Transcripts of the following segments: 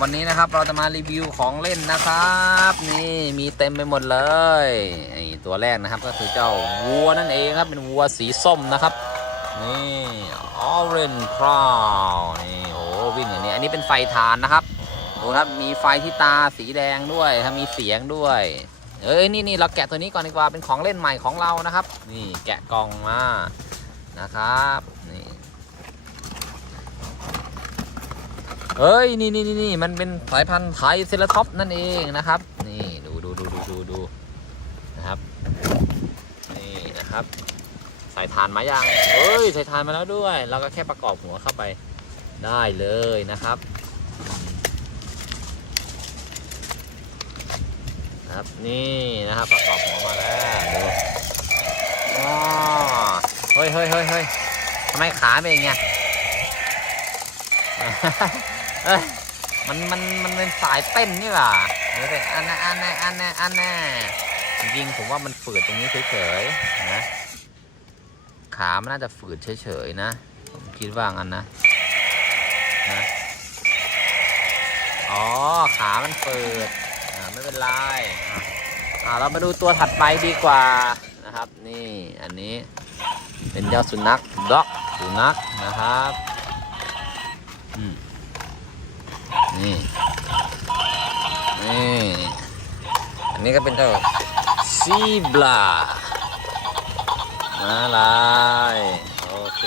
วันนี้นะครับเราจะมารีวิวของเล่นนะครับ นี่มีเต็มไปหมดเลยไอตัวแรกนะครับก็คือเจ้าวัวนั่นเองครับเป็นวัวสีส้มนะครับนี่ Orange Crown นี่โอ้วิ่งอย่างนี้อันนี้เป็นไฟทานนะครับดูครับมีไฟที่ตาสีแดงด้วยถ้ามีเสียงด้วยเอ้ยนี่นี่เราแกะตัวนี้ก่อนดีกว่าเป็นของเล่นใหม่ของเรานะครับ นี่แกะกล่องมานะครับนี่ เอ้ยนี่นี่นี่นี่มันเป็นสายพันธุ์ไทยเซราท็อปนั่นเองนะครับ นี่ดูดูดูดูดูดูนะครับนี่นะครับใส่ฐานมายังเอ้ยใส่ฐานมาแล้วด้วย เราก็แค่ประกอบหัวเข้าไปได้เลยนะครับครับนี่นะครับประกอบหัวมาแล้วดูอ๋อเฮ้ยเฮ้ยเฮ้ยเฮ้ยทำไมขาเป็นอย่างเงี้ย เอ้ยมันมันมันเป็นสายเต้นนี่หว่าเดี๋ยวสิอันน่ะอันน่ะอันน่ะอันน่ะจริงๆผมว่ามันฝืดตรงนี้เฉยๆนะขามันน่าจะฝืดเฉยๆนะผมคิดว่างั้นนะนะอ๋อขามันฝืดอ่าไม่เป็นไรอะอ่าเรามาดูตัวถัดไปดีกว่านะครับ นี่อันนี้เป็นเจ้าสุนัขด็อกสุนัขนะครับอืม นี่นี่อันนี้ก็เป็นเจ้าซีบลามาลายโอเค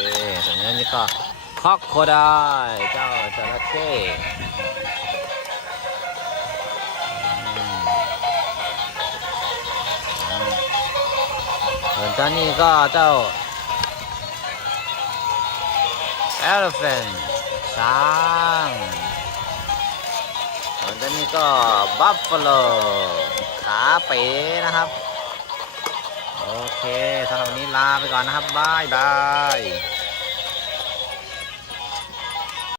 ส่วนนี้ก็คอกโคไดเจ้าจระเข้อืมอืมส่วนเจ้านี่ก็เจ้า elephant ช้าง ส่วนตัวนี่ก็ buffalo ขาเป๋นะครับ โอเคสำหรับวันนี้ลาไปก่อนนะครับบายบาย